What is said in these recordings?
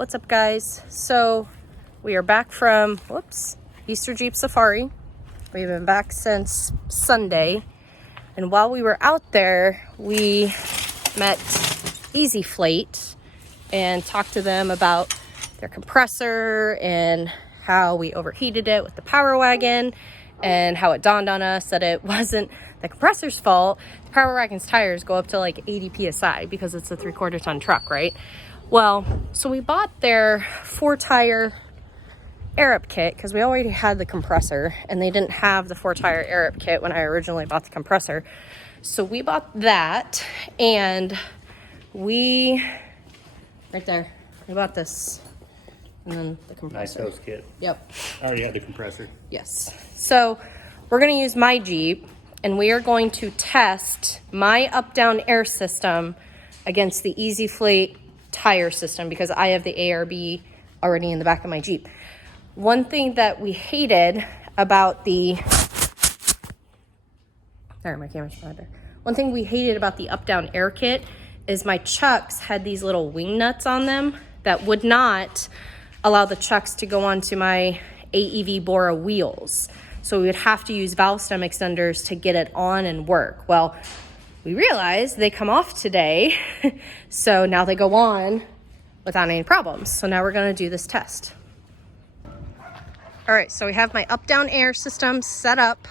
What's up, guys? So we are back from Easter Jeep Safari. We've been back since Sunday, and while we were out there we met EZ Flate and talked to them about their compressor and how we overheated it with the Power Wagon, and how it dawned on us that it wasn't the compressor's fault. The Power Wagon's tires go up to like 80 psi because it's a 3/4 ton truck, right? Well, so we bought their 4-tire ARB kit because we already had the compressor, and they didn't have the 4-tire ARB kit when I originally bought the compressor. So we bought that, and we bought this, and then the compressor. Nice host kit. Yep. I already had the compressor. Yes. So we're going to use my Jeep, and we are going to test my up-down air system against the EZ Flate tire system because I have the ARB already in the back of my Jeep. One thing that we hated about the... Sorry, my camera's right there. One thing we hated about the up-down air kit is my chucks had these little wing nuts on them that would not allow the chucks to go onto my AEV Bora wheels. So we would have to use valve stem extenders to get it on and work. Well, we realized they come off today, so now they go on without any problems. So now we're gonna do this test. All right, so we have my up-down air system set up.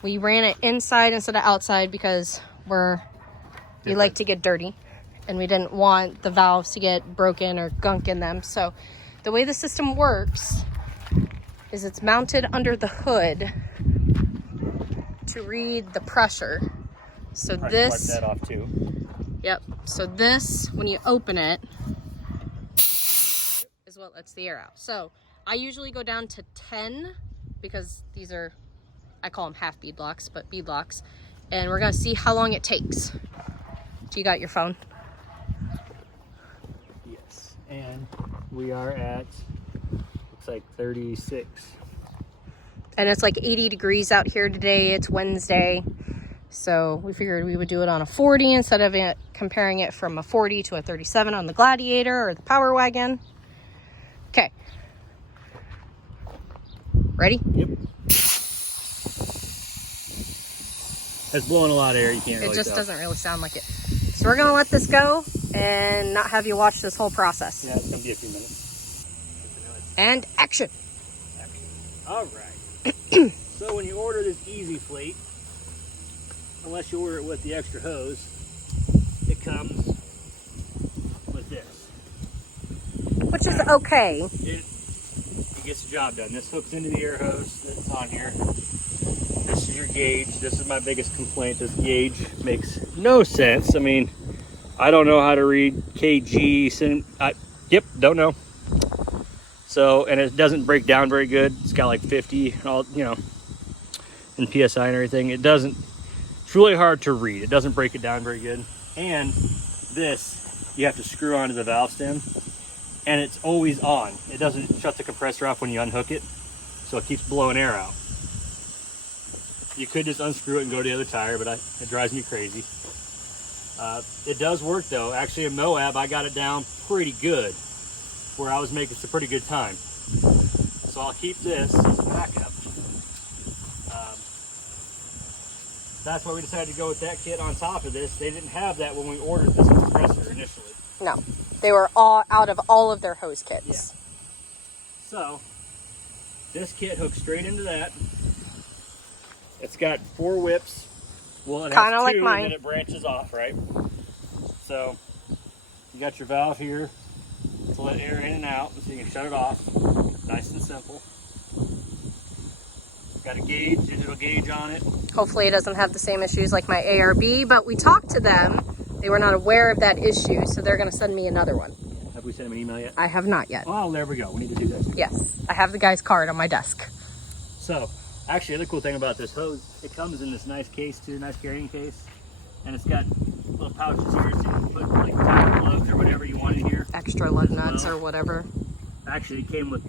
We ran it inside instead of outside because we like to get dirty, and we didn't want the valves to get broken or gunk in them. So the way the system works is it's mounted under the hood to read the pressure. So this, wipe that off too. Yep. So this, when you open it, is what lets the air out. So I usually go down to 10 because these are, I call them half bead locks, but bead locks. And we're gonna see how long it takes. Do you got your phone? Yes. And we are at, looks like 36. And it's like 80 degrees out here today. It's Wednesday. So we figured we would do it on a 40 instead of comparing it from a 40 to a 37 on the Gladiator or the Power Wagon. Okay. Ready? Yep. It's blowing a lot of air. You can't really It just tell. doesn't really sound like it. So we're going to let this go and not have you watch this whole process. Yeah, it's going to be a few minutes. And action. All right. So when you order this EZ Flate, unless you order it with the extra hose, it comes with this. Which is okay. It gets the job done. This hooks into the air hose that's on here. This is your gauge. This is my biggest complaint. This gauge makes no sense. I mean, I don't know how to read kg. Don't know. So, and it doesn't break down very good. It's got like 50 and all, you know, in PSI and everything. It's really hard to read. It doesn't break it down very good. And this, you have to screw onto the valve stem, and it's always on. It doesn't shut the compressor off when you unhook it, so it keeps blowing air out. You could just unscrew it and go to the other tire, but it drives me crazy. It does work though. Actually, in Moab, I got it down pretty good, where I was making some pretty good time. So I'll keep this as a backup. That's why we decided to go with that kit on top of this. They didn't have that when we ordered this compressor initially. No, they were all out of all of their hose kits. Yeah. So this kit hooks straight into that. It's got 4 whips. Well, it has 2, like mine. and then it branches off, right? So you got your valve here to let air in and out, so you can shut it off. Nice and simple. Got a gauge, digital gauge on it. Hopefully it doesn't have the same issues like my ARB, but we talked to them. They were not aware of that issue, so they're going to send me another one. Have we sent them an email yet? I have not yet. Oh, there we go. We need to do that too. Yes, I have the guy's card on my desk. So, actually, the other cool thing about this hose, it comes in this nice case too, nice carrying case. And it's got little pouches here, so you can put like tire plugs or whatever you want in here. Extra lug nuts or whatever. Actually, it came with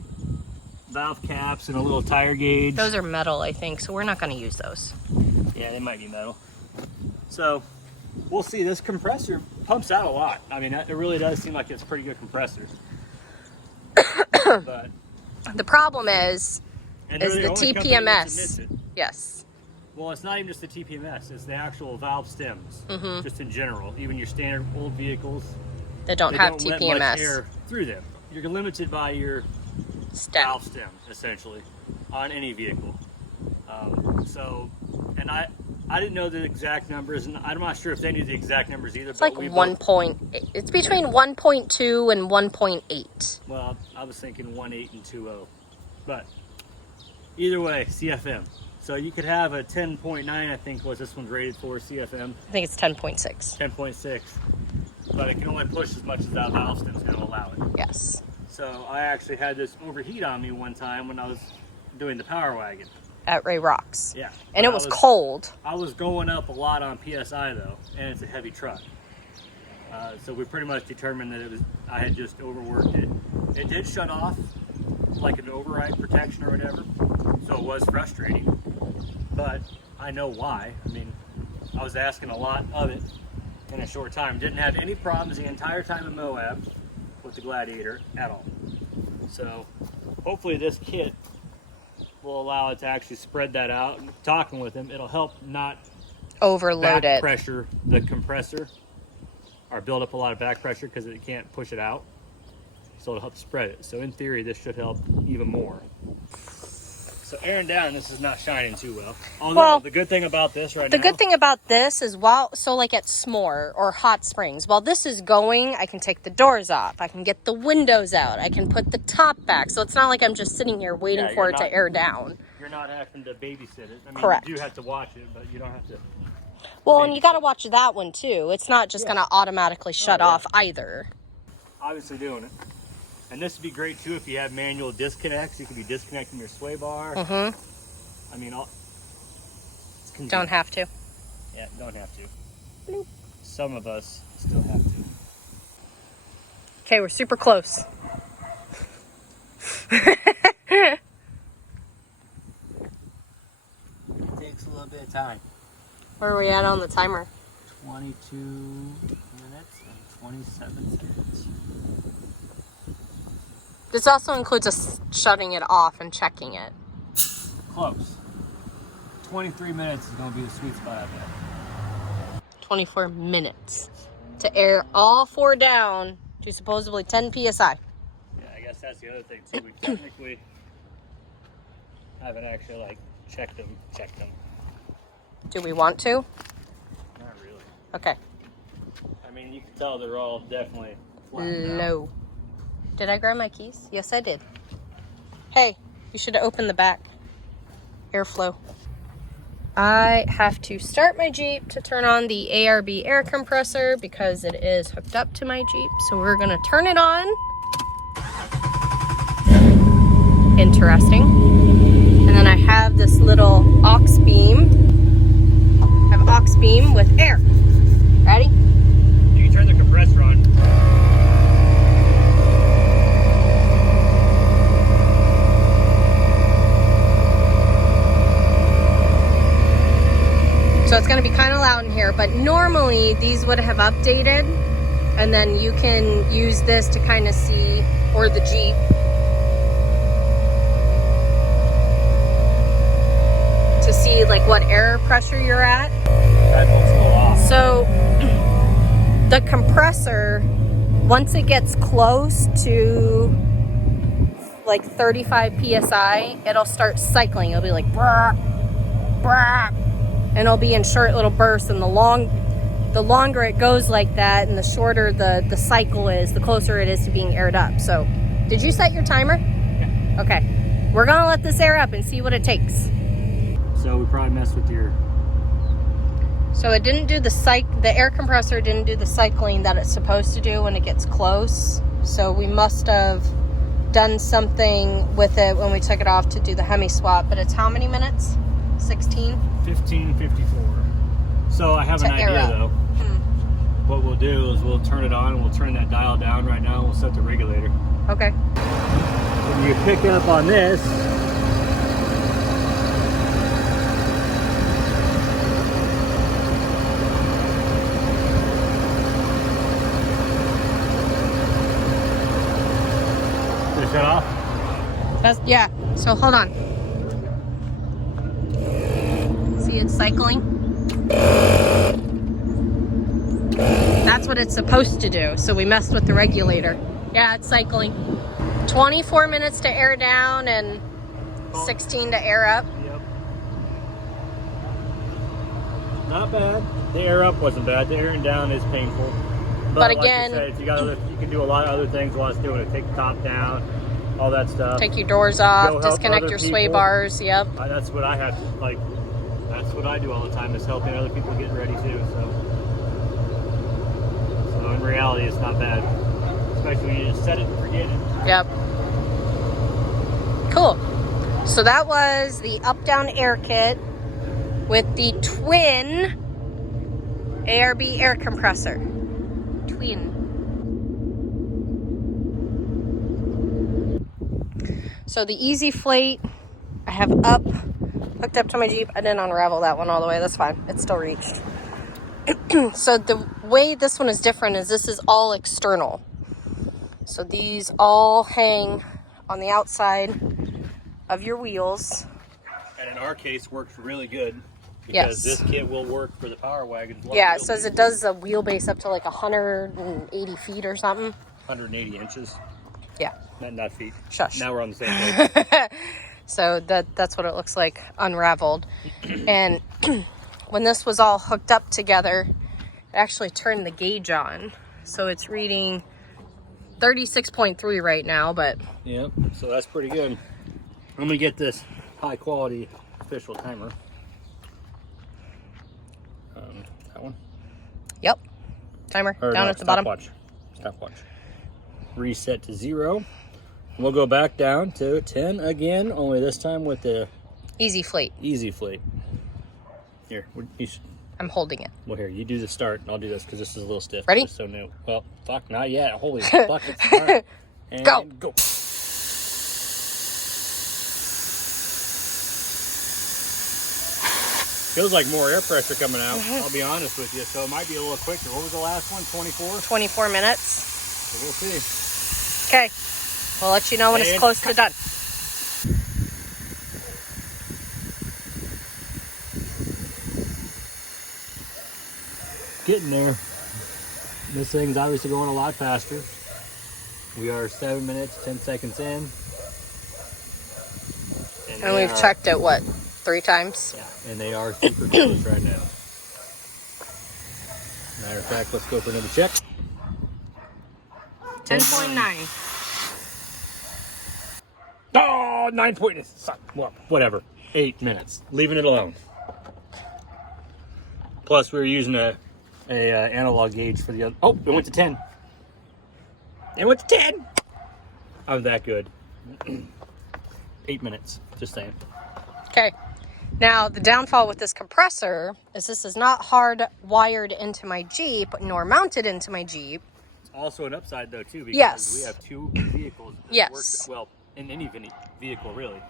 valve caps and a little tire gauge. Those are metal, I think, so we're not going to use those. Yeah, they might be metal. So we'll see. This compressor pumps out a lot. I mean, it really does seem like it's a pretty good compressor. But The problem is they're the only company that admits TPMS. it. Yes. Well, it's not even just the TPMS, it's the actual valve stems, Mm-hmm. just in general. Even your standard old vehicles, They don't they have don't let much TPMS. air through them. You're limited by your Stem. valve stem, essentially, on any vehicle. And I didn't know the exact numbers, and I'm not sure if they knew the exact numbers either. It's like 1.8. It's between 1.2 and 1.8. Well, I was thinking 1.8 and 2.0. But either way, CFM. So you could have a 10.9, I think was this one's rated for, CFM. I think it's 10.6. 10.6. But it can only push as much as that valve stem's going to allow it. Yes. So I actually had this overheat on me one time when I was doing the Power Wagon. At Ray Rocks. Yeah. And it was cold. I was going up a lot on PSI though, and it's a heavy truck. So we pretty much determined that I had just overworked it. It did shut off like an override protection or whatever, so it was frustrating. But I know why. I mean, I was asking a lot of it in a short time. Didn't have any problems the entire time in Moab with the Gladiator at all. So hopefully this kit will allow it to actually spread that out. Talking with him, it'll help not Overload back it. pressure the compressor or build up a lot of back pressure because it can't push it out. So it'll help spread it. So in theory, this should help even more. So airing down, this is not shining too well. Although Well, the good thing about this right now. The good thing about this is so like at S'more or Hot Springs, while this is going, I can take the doors off. I can get the windows out. I can put the top back. So it's not like I'm just sitting here waiting for it to air down. You're not having to babysit it. I mean, Correct. You do have to watch it, but you don't have to. Well, and you got to watch that one too. It's not just going to automatically shut off either. Obviously doing it. And this would be great too if you have manual disconnects. You could be disconnecting your sway bar. Mm-hmm. I mean, Don't have to. Yeah, don't have to. Bloop. Some of us still have to. Okay, we're super close. It takes a little bit of time. Where are we at on the timer? 22 minutes and 27 seconds. This also includes us shutting it off and checking it. Close. 23 minutes is going to be the sweet spot, I bet. 24 minutes to air all four down to supposedly 10 psi. Yeah, I guess that's the other thing too. We technically haven't actually checked them. Do we want to? Not really. Okay. I mean, you can tell they're all definitely flattened out. Low. Did I grab my keys? Yes, I did. Hey, you should have opened the back. Airflow. I have to start my Jeep to turn on the ARB air compressor because it is hooked up to my Jeep. So we're going to turn it on. Interesting. And then I have this little aux beam. I have aux beam with air. Ready? You can turn the compressor on. So it's going to be kind of loud in here, but normally these would have updated, and then you can use this to kind of see, or the Jeep, to see like what air pressure you're at. That looks a little off. So the compressor, once it gets close to like 35 psi, it'll start cycling. It'll be like brah, brah. And it'll be in short little bursts, and the longer it goes like that and the shorter the cycle is, the closer it is to being aired up. So did you set your timer? Yeah. Okay, we're gonna let this air up and see what it takes. So we probably messed with your... So it didn't do the air compressor didn't do the cycling that it's supposed to do when it gets close. So we must have done something with it when we took it off to do the Hemi swap. But it's how many minutes? 16? 15:54. So I have an idea though. What we'll do is we'll turn it on and we'll turn that dial down right now and we'll set the regulator. Okay. When you pick up on this, shut off? Yeah, so hold on. See, it's cycling. That's what it's supposed to do. So we messed with the regulator. Yeah, it's cycling. 24 minutes to air down and 16 to air up. Yep. Not bad. The air up wasn't bad. The airing down is painful. But like again, you said, you can do a lot of other things while it's doing it. Take the top down, all that stuff. take your doors off, Go help disconnect other your sway people. bars. Yep. That's what I have to, like, that's what I do all the time, is helping other people get ready too. So in reality, it's not bad. Especially when you just set it and forget it. Yep. Cool. So that was the up-down air kit with the Twin ARB air compressor. Twin. So the EZ Flate I have hooked up to my Jeep. I didn't unravel that one all the way. That's fine. It still reached. So the way this one is different is this is all external. So these all hang on the outside of your wheels. And in our case, works really good. Yes. Because this kit will work for the Power Wagon. Yeah, it says it does a wheelbase up to like 180 feet or something. 180 inches. Yeah. Not feet. Shush. Now we're on the same page. So that's what it looks like unraveled. And when this was all hooked up together, it actually turned the gauge on. So it's reading 36.3 right now, but... Yep, so that's pretty good. I'm going to get this high quality official timer. That one? Yep. Timer Or down no, at the bottom. Stopwatch. Reset to 0. We'll go back down to 10 again, only this time with the EZ Flate. EZ Flate. Here, I'm holding it. well, here, you do the start, and I'll do this because this is a little stiff. Ready? It's so new. Well, fuck, not yet. Holy fuck, it's hard. And Go. Go. Feels like more air pressure coming out, I'll be honest with you, so it might be a little quicker. What was the last one, 24? 24 minutes. So we'll see. Okay. We'll let you know when it's And close to done. Getting there. This thing's obviously going a lot faster. We are 7 minutes, 10 seconds in. And we've checked it, what, 3 times? Yeah, and they are super close right now. Matter of fact, let's go for another check. 10.9. Oh, 9 point. Well, whatever. 8 minutes. Leaving it alone. Plus, we were using a analog gauge for the other. Oh, it went to 10. It went to 10. I'm that good. 8 minutes. Just saying. Okay. Now, the downfall with this compressor is this is not hard wired into my Jeep, nor mounted into my Jeep. It's also an upside, though, too, because Yes. we have 2 vehicles that Yes. work, well, in any vehicle, really.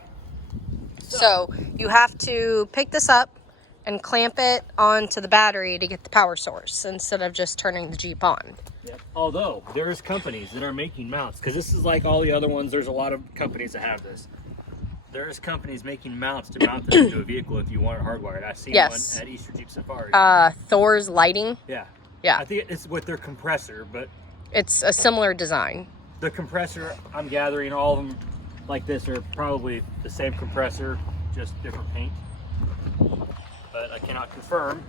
So you have to pick this up and clamp it onto the battery to get the power source instead of just turning the Jeep on. Yep. Although, there's companies that are making mounts, because this is like all the other ones. There's a lot of companies that have this. There's companies making mounts to mount this into a vehicle if you want it hardwired. I've seen Yes. one at Easter Jeep Safari. Thor's Lighting. Yeah. Yeah. I think it's with their compressor, but It's a similar design. the compressor, I'm gathering all of them like this are probably the same compressor, just different paint. But I cannot confirm.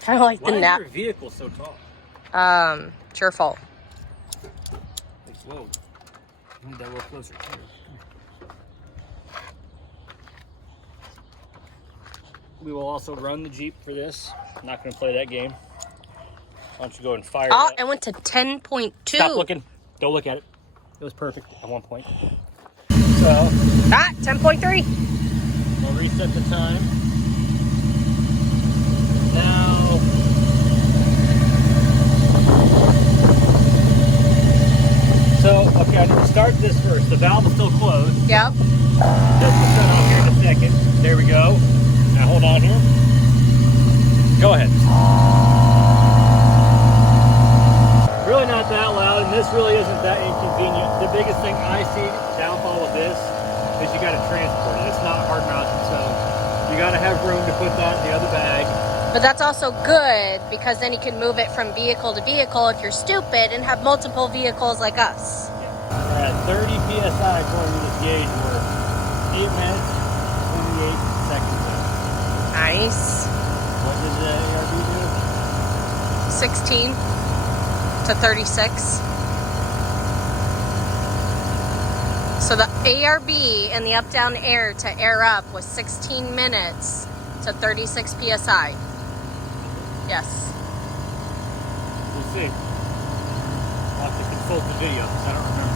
Kind of like Why the is nap. your vehicle so tall? It's your fault. Like, whoa. I need that a little closer too. We will also run the Jeep for this. I'm not going to play that game. Why don't you go and fire Oh, it it up. went to 10.2. Stop looking. Don't look at it. It was perfect at one point. So, 10.3. we'll reset the time. Now, so, okay, I need to start this first. The valve is still closed. Yep. This will shut off here in a second. There we go. Now hold on here. Go ahead. really not that loud, and this really isn't that inconvenient. The biggest thing I see downfall with this is you got to transport it. It's not hard mounted, so you got to have room to put that in the other bag. But that's also good because then you can move it from vehicle to vehicle if you're stupid and have multiple vehicles like us. We're at 30 PSI according to this gauge. We're 8 minutes, 28 seconds in. Nice. What did the ARB do? 16 to 36. So the ARB and the up-down air to air up was 16 minutes to 36 PSI. Yes. We'll see. I'll have to consult the video because I don't remember.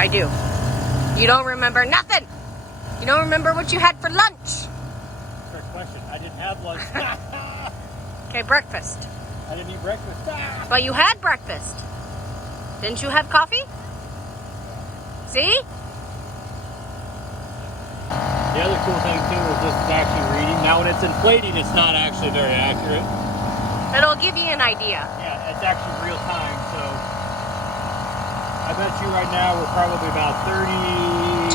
I do. You don't remember nothing. You don't remember what you had for lunch. Fair question. I didn't have lunch. Okay, breakfast. I didn't eat breakfast. But you had breakfast. Didn't you have coffee? See? The other cool thing too is this is actually reading. Now when it's inflating, it's not actually very accurate. It'll give you an idea. Yeah, it's actually real time, so I bet you right now we're probably about 32.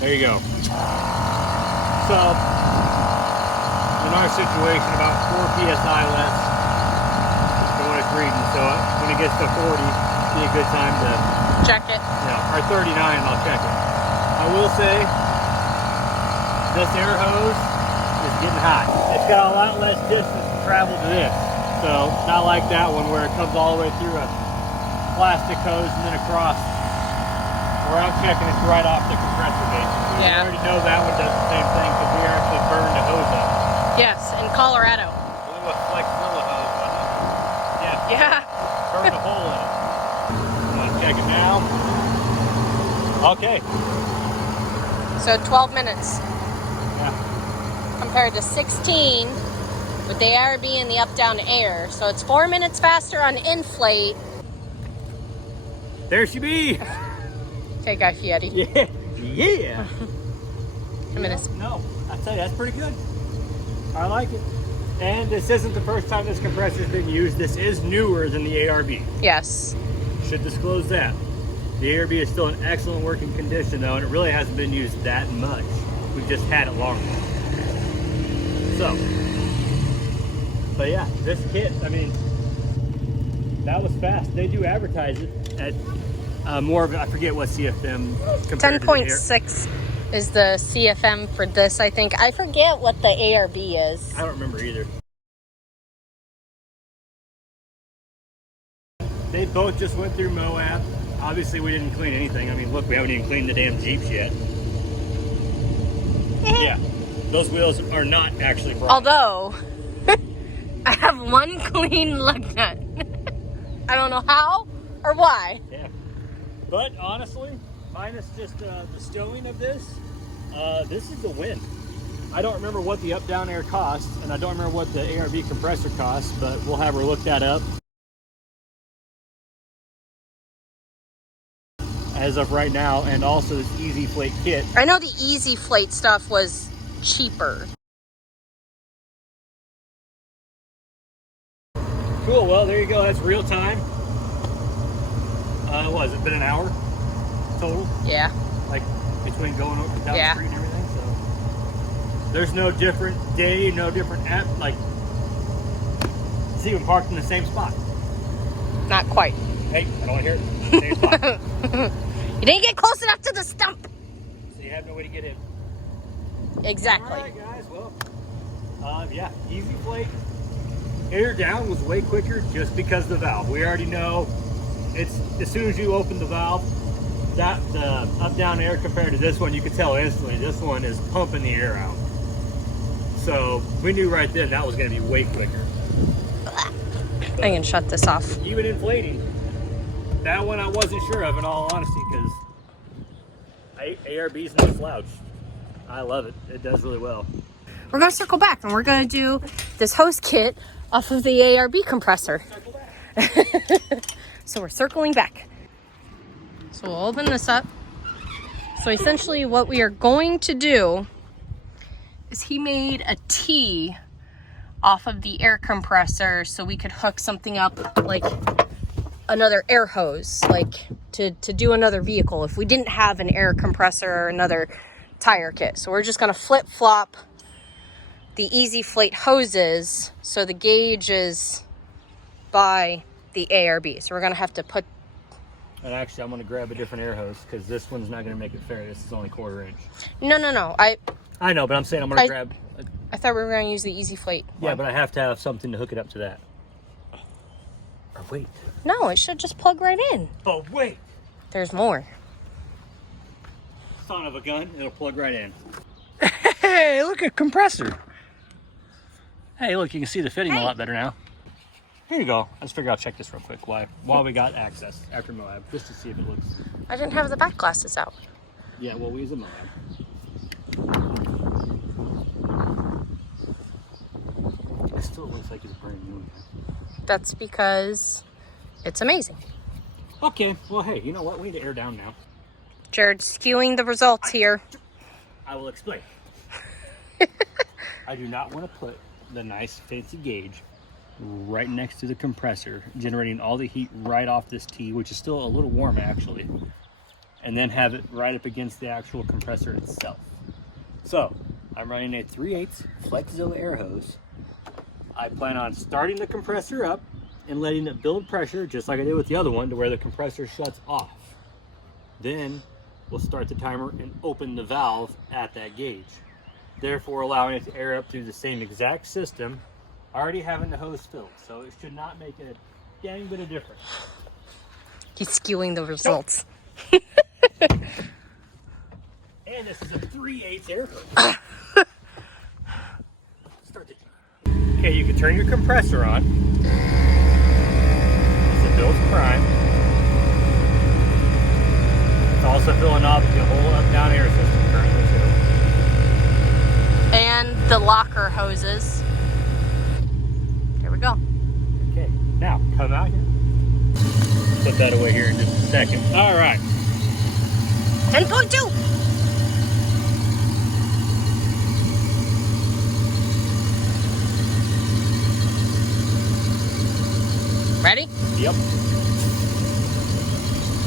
There you go. So, in our situation, about 4 PSI less than when it's reading. So when it gets to 40, it'd be a good time to check it. Or 39, I'll check it. I will say, this air hose is getting hot. It's got a lot less distance to travel to this. So it's not like that one where it comes all the way through a plastic hose and then across. Where I'm checking it's right off the compressor basically. Yeah. We already know that one does the same thing because we actually burned the hose up. Yes, in Colorado. I believe it was Flexilla hose, wasn't it? Yeah. Yeah. Burned a hole in it. I'm gonna check it now. Okay. So 12 minutes. Yeah. Compared to 16 with the ARB and the up-down air. So it's 4 minutes faster on inflate. There she be. Okay, Guy Fieri. Yeah. Yeah. I mean, it's No, I tell you, that's pretty good. I like it. And this isn't the first time this compressor's been used. This is newer than the ARB. yes. Should disclose that. The ARB is still in excellent working condition though, and it really hasn't been used that much. We've just had it longer. So, but yeah, this kit, I mean, that was fast. They do advertise it at more of, I forget what CFM compared to the 10.6 is the CFM for this, I think. I forget what the ARB is. I don't remember either. They both just went through M.O.A.B. Obviously, we didn't clean anything. I mean, look, we haven't even cleaned the damn Jeeps yet. Yeah, those wheels are not actually bright. Although, I have one clean lug nut. I don't know how or why. Yeah, but honestly, minus just the stowing of this is a win. I don't remember what the up-down air costs, and I don't remember what the ARB compressor costs, but we'll have her look that up. As of right now, and also this EZ Flate kit. I know the EZ Flate stuff was cheaper. Cool, well there you go, that's real time. What has it been, an hour total? Yeah. Like between going over down Yeah. the street and everything, so. There's no different day, no different app, like, it's even parked in the same spot. Not quite. Hey, I don't want to hear it. Same spot. You didn't get close enough to the stump. So you have no way to get in. Exactly. All right, guys, well, yeah, EZ Flate. Air down was way quicker just because of the valve. We already know it's, as soon as you open the valve, that the up-down air compared to this one, you can tell instantly this one is pumping the air out. So we knew right then that was going to be way quicker. I can shut this off. Even inflating, that one I wasn't sure of in all honesty because ARB's no slouch. I love it. It does really well. We're going to circle back and we're going to do this hose kit off of the ARB compressor. So we're circling back. So we'll open this up. So essentially what we are going to do is he made a T off of the air compressor so we could hook something up like another air hose, like to do another vehicle if we didn't have an air compressor or another tire kit. So we're just gonna flip flop the EZ Flate hoses so the gauge is by the ARB. So we're gonna have to put. And actually, I'm gonna grab a different air hose because this one's not gonna make it fair. This is only 1/4 inch. No. I know, but I'm saying I'm gonna grab. I thought we were gonna use the EZ Flate. Yeah, but I have to have something to hook it up to that. Or wait. No, it should just plug right in. But wait. There's more. Son of a gun, it'll plug right in. Hey, look at compressor. Hey, look, you can see the fitting a lot better now. Here you go. Let's figure out, check this real quick while we got access after Moab, just to see if it looks. I didn't have the back glasses out. Yeah, well, we use a Moab. It still looks like it's brand new. That's because it's amazing. Okay, well, hey, you know what? We need to air down now. Jared's skewing the results here. I will explain. I do not want to put the nice fancy gauge right next to the compressor, generating all the heat right off this T, which is still a little warm actually, and then have it right up against the actual compressor itself. So I'm running a 3/8 Flexzilla air hose. I plan on starting the compressor up and letting it build pressure just like I did with the other one to where the compressor shuts off. Then we'll start the timer and open the valve at that gauge, therefore allowing it to air up through the same exact system, already having the hose filled. So it should not make a dang bit of difference. He's skewing the results. And this is a 3/8 air hose. Start the timer. Okay, you can turn your compressor on. It's a Bill's Prime. It's also filling up the whole up-down air system currently too. And the locker hoses. Here we go. Okay, now come out here. Put that away here in just a second. All right. 10.2. Ready? Yep.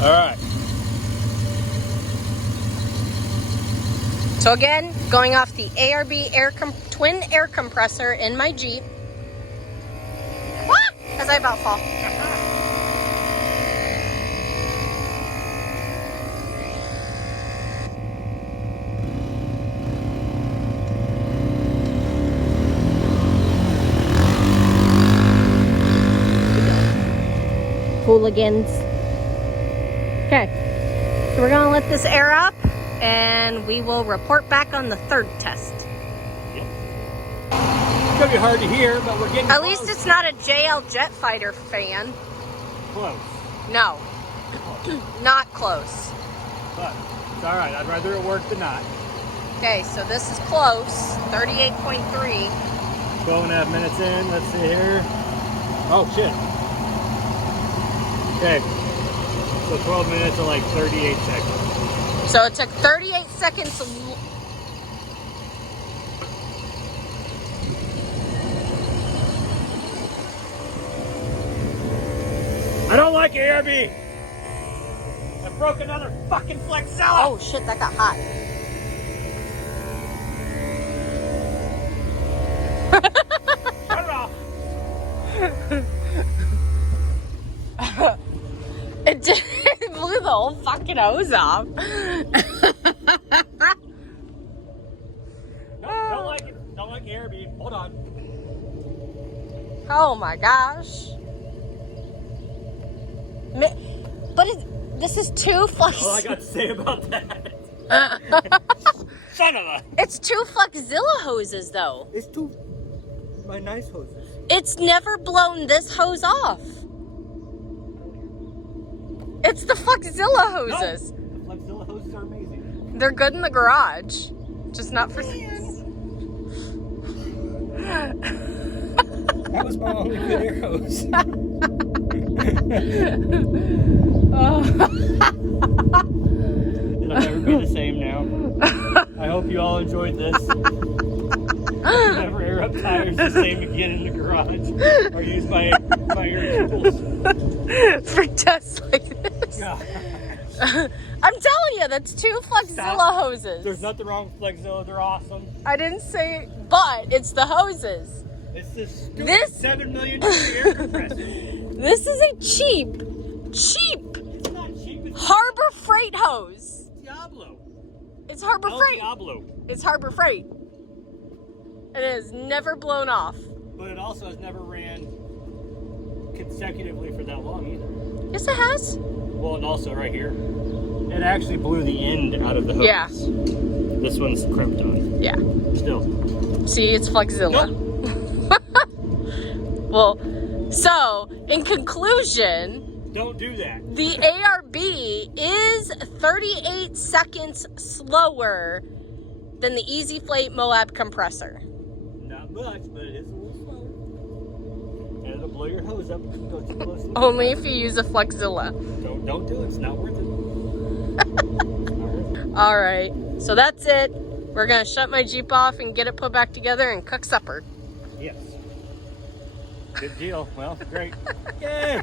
All right. So again, going off the ARB twin air compressor in my Jeep. As I about fall. Hooligans. Okay, so we're gonna let this air up and we will report back on the third test. It's gonna be hard to hear, but we're getting At close. least it's not a JL Jet Fighter fan. Close. No, not close. But it's all right. I'd rather it work than not. Okay, so this is close, 38.3. 12.5 minutes in. Let's see here. Oh shit. Okay. So 12 minutes and like 38 seconds. So it took 38 seconds. I don't like ARB. I broke another fucking Flexzilla. Oh shit, that got hot. Shut it off. It blew the whole fucking hose off. Don't like it. Don't like ARB. Hold on. Oh my gosh. But this is two Flux. All I got to say about that. Son of a. It's two Flexzilla hoses though. It's two my nice hoses. It's never blown this hose off. It's the Flexzilla hoses. No, the Flexzilla hoses are amazing. They're good in the garage, just not for. That was my only good air hose. It'll never be the same now. I hope you all enjoyed this. Never air up swap tires the same again in the garage, or use my air tools. For tests like this. God. I'm telling you, that's 2 Flexzilla hoses. There's nothing wrong with Flexzilla. They're awesome. I didn't say, but it's the hoses. It's this stupid $7 million air compressor. This is a cheap It's not cheap. It's Harbor Freight hose. Diablo. It's Harbor El Freight. Diablo. It's Harbor Freight. And it has never blown off. But it also has never ran consecutively for that long either. Yes, it has. Well, and also right here, it actually blew the end out of the hose. Yeah. This one's crimped on. Yeah. Still. See, it's Flexzilla. Nope. Well, so, in conclusion, Don't do that. the ARB is 38 seconds slower than the EZ Flate M.O.A.B compressor. Not much, but it is a little slower. And it'll blow your hose up if you go too close. Only if you use a Flexzilla. Don't do it. It's not worth it. It's not worth it. All right, so that's it. We're gonna shut my Jeep off and get it put back together and cook supper. Yes. Good deal. Well, great. Yay!